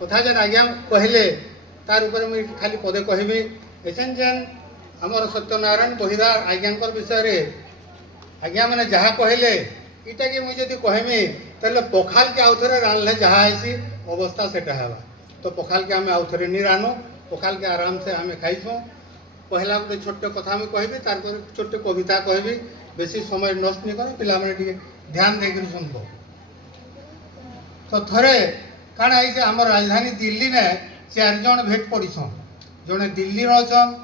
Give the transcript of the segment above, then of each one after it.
कथा जेन आज्ञा कहले तार ऊपर मुझे खाली पदे कहबी एसेन जेन आमर सत्यनारायण बहिदार आज्ञांकर विषय रे आज्ञा मैंने जहाँ कहले इटा कि मुझे जब कहमी तेल पखाल के आउ थे रांधले जहाँ आसी अवस्था सेटा हेबा तो पखाल के आम आउ थे नहीं रानू पखाल के आराम से आम खाइछूँ पहला गोटे छोटे कथा मुझे कहबी तार छोटे कविता कहबी बेसी समय नष्ट नहीं कर पिला माने ध्यान देकर सुनब तो थरे काण है आम राजधानी दिल्ली ने 4 जन भेट पड़ीछन जड़े दिल्ली अच्छन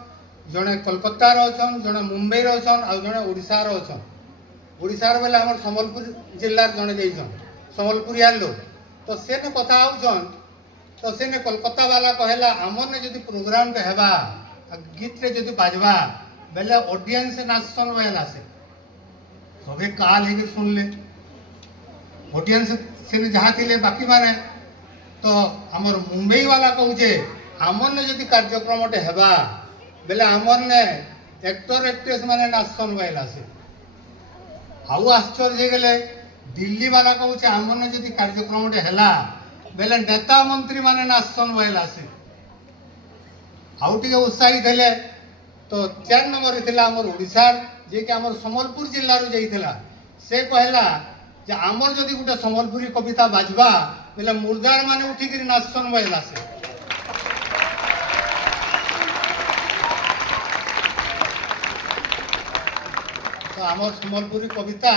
जड़े कोलकातार अच्छन जड़े मुंबई अच्छन आउ जड़े ओडिशार अच्छन ओडिशार बेले आम सम्बलपुर जिलार जड़े जाइछन सम्बलपुरिया लोग तो से कथा होचन तो से कोलकाता वाला कहला आमर ने जदि प्रोग्राम टे हेबा गीत रे जदि बाजवा बेले ऑडियंस नाचसन बेला से सबे काल है सुनले ऑडियंस से जहाँ थे बाकी माने तो आमर मुंबई वाला कहूचे आमर ने जदि कार्यक्रम टे हेबा बेले आमर ने एक्टर एक्ट्रेस माने नाचसन बेला से आउ आश्चर्य गले दिल्ली वाला कहूचे आमर ने जदि कार्यक्रम टे हेला बेले नेता मंत्री माने नाचसन बेला से आउ टे उत्साहित हेले तो 4 नंबर थे आमर ओडिशार जे कि आमर सम्बलपुर जिल्ला रू जाइथिला से कहला जे आमर जदि गोटे सम्बलपुरी कविता बाजवा बेले मुर्दार माने उठिक नाचसन बेला से तो आमर सम्बलपुरी कविता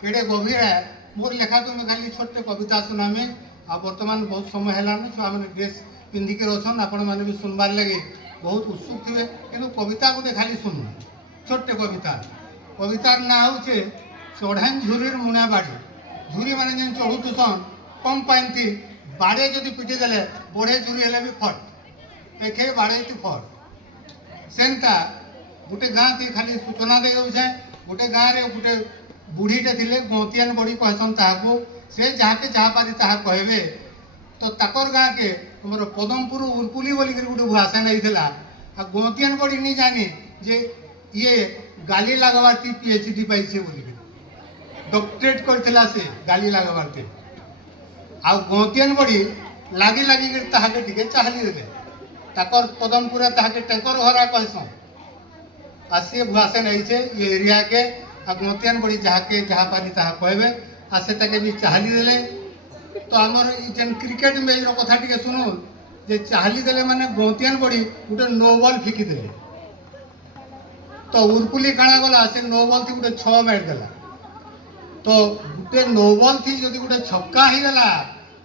केड़े गभीर है मोर लेखा तो मैं खाली छोटे कविता सुनामी आ बर्तमान बहुत समय है छुआ मैंने ड्रेस पिंधिक अच्छन आपण मैंने भी सुनबार लगे बहुत उत्सुक थे कि कविता गोटे खाली सुन छोटे कविता कवितार ना हूँ चढ़ान झुरीर मुना बाड़ी झुरी मैंने जेन चढ़ुथुसन कम पानी बाड़े जदि पिटी देले बढ़े झुरी हेले भी फट एखे बाड़े फट सेंता गोटे गाँ थी खाली सूचना दे दे गोटे गाँव में गोटे बुढ़ीटे थे गौतियान बड़ी कहसन ताको से जहाँ के जहाँ पारी ताहा कहबे तो ताकर गाँ के तुम पदमपुर उर्पुली बोलिक गोटे भाषा नहीं था आ गौतियान बड़ी नहीं जानी जे ये गाली लगवार PhD पाइछे बोलिक डॉक्टरेट करथिला से गाली लगवार आ गौतियान बड़ी लागी लागी ताहाके टिके चाहली देले ताकर पदमपुर ताहाके टेकर घरा कहसन आ से भाषा नहीं छे ये एरिया के आ गौतियान बड़ी जहाँ के जहाँ पारी ताहा कहबे आ से ताके भी चाहली देले तो आमर जेन क्रिकेट मैच कथा टिके सुनु जे चाहली देले माने गौतियान बड़ी गोटे नो बॉल फिकी देले तो उर्पुली काଣା गला से नो बॉल थी गोटे 6 मार देला तो गोटे नो बॉल थी जदि गोटे छक्का ही गला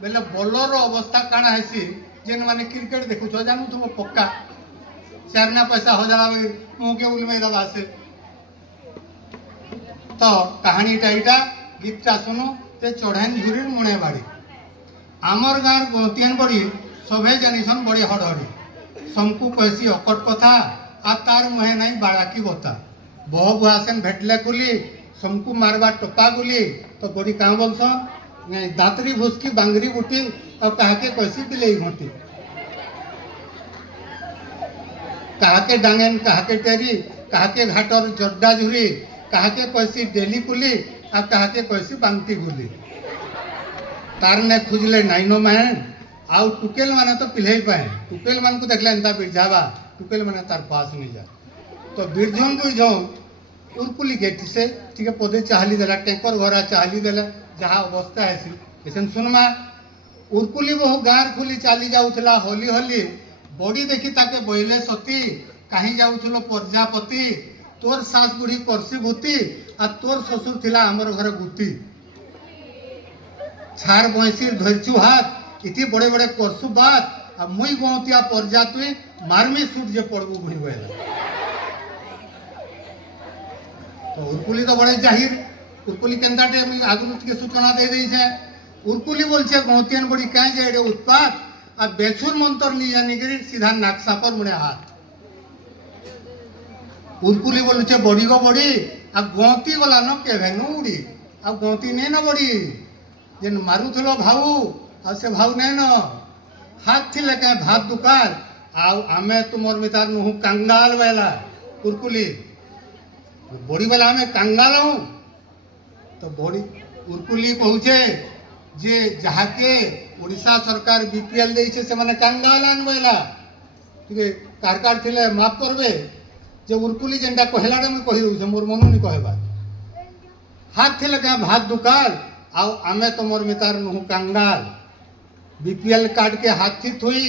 बेले बॉलर अवस्था काଣା हेसी जेन माने क्रिकेट देखु छ जानू तुम पक्का चारना पैसा हो जाला मुँह के उलमे दबा से तो कहानीटा इटा गीतटा सुनु ते चढ़ान झुरीर मुणे बाड़ी आमर गाँव गौतियान बड़ी सभे जानिछन बड़ी हड़हड़ी समकू कहसी अकट कथा आ तार मुहे नहीं बाड़ा की बता बह बुआसेन भेटले कुली समकू मारवा टपा गुली तो बड़ी कहाँ बोलसन दातरी भुसकी बांगरी बुटी और कहाके कहसी बिलई घंटी कहाके डांगेन कहाके टेरी कहाके घाटर जड्डा झुरी कहाके कहसी डेली कुली आ कहाके कहसी बांगटी गुली तार ने खुजले नाइनो मैन आउ टुकेल माने तो पिल्हे पाए टुकेल मान को देखले एंता बिरझावा टुकेल माने तार पास नहीं जा तो बिरझन उर्पुली गेट से ठीक पदे चाहली देला टेकर घरा चाहली देला जहाँ अवस्था है ऐसे सुनमा उर्पुली बहु गाँव खुली चली जाऊला होली होली बड़ी देखी ताके बोले सती कहीं जाऊल प्रजापति तोर सास बुढ़ी करसी भूति आ तोर ससुर थिला आमर घर गुती छार बंशीर धरचु हाथ इति बड़े बड़े करसु बात आ मुई गौतिया परजा तुई मारमी सूट जे पड़बू भुई गला तो उर्पुली तो बड़े जाहिर उर्पुली केनताटे आगु के सूचना दे दी है उर्पुली बोलछे गौतियान बड़ी कहीं जाए उत्पात आ बेछुर मंत्र नहीं जानी करी सीधा नाकसा पर मुड़े हाथ उर्पुली बोलछे बड़ी गो बड़ी आ गौती गला न के भेनु उड़ी आ गौती नहीं न बड़ी जेन मारुथलो भाऊ आ से भाऊ नहीं न हाथ थी लेके भात दुकान आउ आमे तुमर मितार नुहु कंगाल बेला उर्पुली बड़ी बेला आमे कंगाल हूँ तो बड़ी उर्पुली कहूचे जे जहाँके ओडिशा सरकार बीपीएल देइछे से माने कांगालान बोला टिके कारकार थिले माफ करबे जे उर्कुली जेनटा कहलाडे मैं कहि दउछे मोर मन नि कहबा हाथ थिले का भात दुकाल आउ आमे तमोर मितार नुहु कांगाल बीपीएल कार्ड के हाथ थी थुई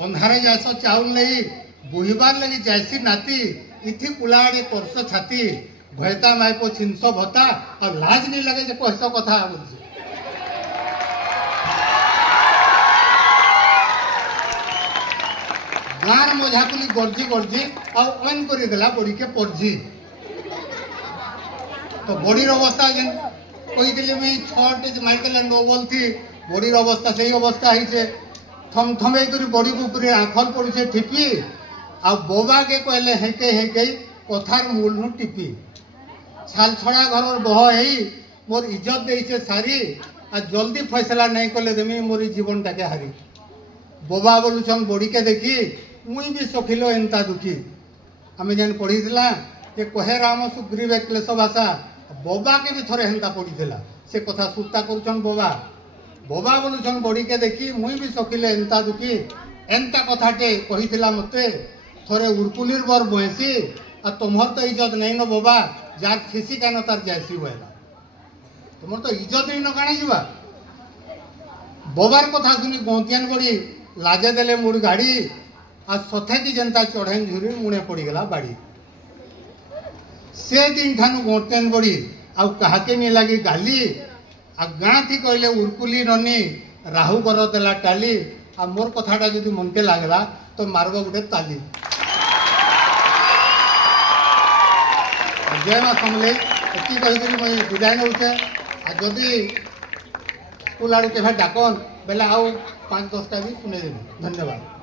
अंधारे जासो चाउल नहीं बुहिबार लगी जैसी नाती इथि कुलाड़े परसो छाती भयता माइपो छिनसो भता और लाज नहीं लगे जे कहसो कथा बोलछे गार मझाकुली गरजी गरजी और ऑन करी देला बड़ी के परजी तो बॉडीर अवस्था जेन कही दिले मैं छटे मारिदेले नो बोलती बॉडीर अवस्था से अवस्था है थम थमे करी बॉडी को ऊपर आखल पड़ुछे टिपी आ बोबा के कहले हेके कथार मूल नु टिपी छाल छड़ा घर बह है मोर इज्जत देइछे सारी आ जल्दी फैसला नहीं कले देमी मोर जीवन टाके हारी बोबा बोलुछन बॉडी के देखी मुई भी सखिलो एंता दुखी आमे जेन पढ़ीला जे कहे राम सुग्रीव क्लेश भाषा बोबा के भी थोड़े हेन्ता पड़ी से कथा सुत्ता करुछन बोबा बोबा बोलुछन बड़ी के देखी मुई भी सकिले एंता दुखी एंता कथाटे कही मते थोड़े उर्कुलिर बर बहसी आ तुम्हार तो इज्जत नहीं न बोबा जार खिसी कान तार जैसी बोला तुम तो इज्जत नहीं न काणे जीवा बोबार कथा सुनी गौतियान बड़ी लाजे देले मुड़ गाड़ी आ सथे की जनता चढ़ेन झुरी मुणे पड़ीगला बाड़ी से दिन ठानु गौतियान बड़ी आउ काहाके नहीं लगी गाली आ गाँ थी कहले उर्कुली ननी राहु कर देला टाली आ मोर कथाटा जदि मनके लागला तो मारब गोटे ताली जय माँ समले एति कहीकि मुझे विदाय नौचे आ जदि स्कूल आड़ू के डाकन बेले आउ 5-10टा भी सुने देवी धन्यवाद।